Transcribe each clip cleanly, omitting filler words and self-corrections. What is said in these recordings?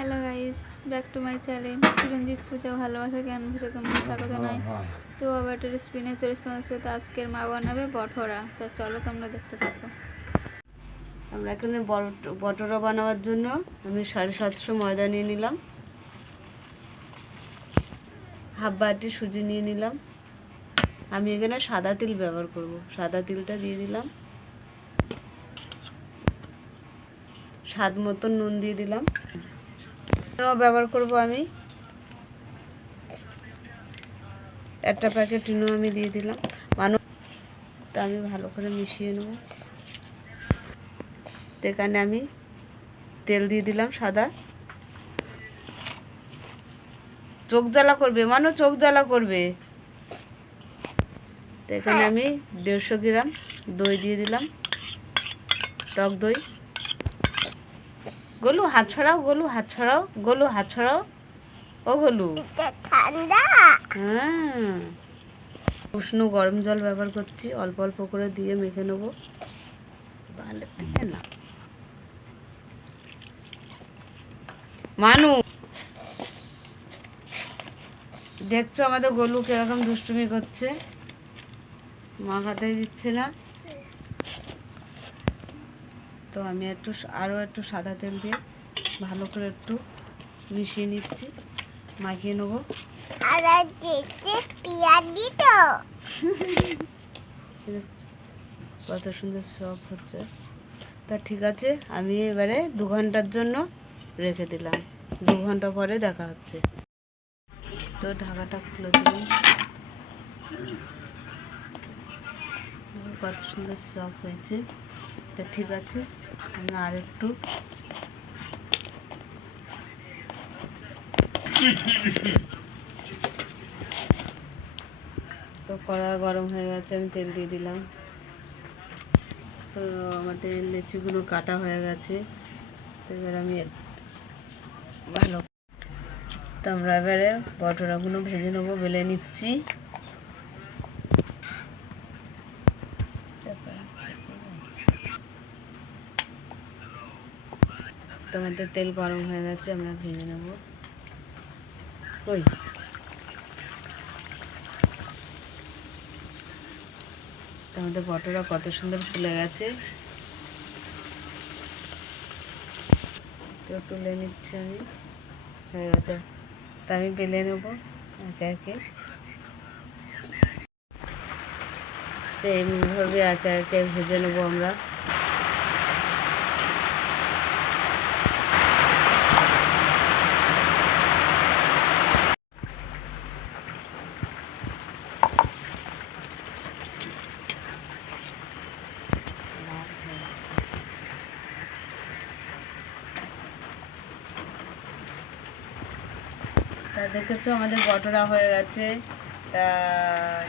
Hello guys, back to my channel Chiranjit পূজা ভালোবাসা জ্ঞান ভাষা কেমন স্বাগত জানাই। তো আবার একটা রেসিপি নিয়ে চলে আসছে। তো আজকের মা বানাবে বটরা। তো চলো তোমরা দেখতে থাকো। আমরা এখানে বটরা বানাবার জন্য আমি 750 ময়দা নিয়ে নিলাম, হাফ বাটি সুজি নিয়ে নিলাম। আমি এখানে সাদা তিল ব্যবহার করব, সাদা তিলটা দিয়ে দিলাম। স্বাদ মতো নুন দিয়ে দিলাম। ব্যবহার করব আমি একটা প্যাকেট ইনো আমি দিয়ে দিলাম। তা আমি ভালো করে মিশিয়ে নেব। এখানে আমি তেল দিয়ে দিলাম সাদা। চোখ জ্বালা করবে, চোখ জ্বালা করবে। এখানে আমি 150 গ্রাম দই দিয়ে দিলাম, টক দই। গোলু হাত ছড়াও, গোলু হাত ছড়াও, গোলু হাত ছড়াও। ও গোলু, হ্যাঁ, উষ্ণ গরম জল ব্যবহার করছি, অল্প অল্প করে দিয়ে মেখে নেব ভালো থেকে না। মানু, দেখছো আমাদের গোলু কিরকম দুষ্টুমি করছে, মাখাতে দিচ্ছে না। তো আমি আরো একটু সাদা তেল দিয়ে ভালো করে একটু মিশিয়ে নিচ্ছি, মাখিয়ে নেবো। কত সুন্দর সফট হচ্ছে। তা ঠিক আছে, আমি এবারে 2 ঘন্টার জন্য রেখে দিলাম। 2 ঘন্টা পরে দেখা হচ্ছে। তো ঢাকাটা খুলে দিলাম। কত সুন্দর সফট হয়েছে। তা ঠিক আছে, আমি আর একটু তো কড়া গরম হয়ে গেছে, আমি তেল দিয়ে দিলাম। তো আমাদের লেচিগুলো কাটা হয়ে গেছে। এবার আমি ভালো, তো আমরা এবারে বটরাগুলো ভেজে নেবো, বেলে নিচ্ছি। তোমাদের তেল গরম হয়ে গেছে, আমরা ভেজে নেব। ওই তোমাদের বটরা কত সুন্দর ফুলে গেছে। তো তুলে নিচ্ছি আমি, হয়ে গেছে। তা আমি বেলে নেব একে একে। তো এইভাবে একে একে ভেজে নেবো আমরা। তা দেখেছো আমাদের বটরা হয়ে গেছে। তা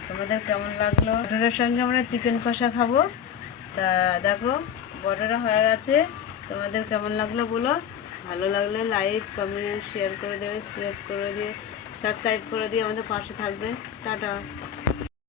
তোমাদের কেমন লাগলো? বটরার সঙ্গে আমরা চিকেন কষা খাবো। তা দেখো বটরা হয়ে গেছে, তোমাদের কেমন লাগলো বলো। ভালো লাগলে লাইক কমেন্ট শেয়ার করে দেবে, সাবস্ক্রাইব করে দিয়ে আমাদের পাশে থাকবে। টাটা।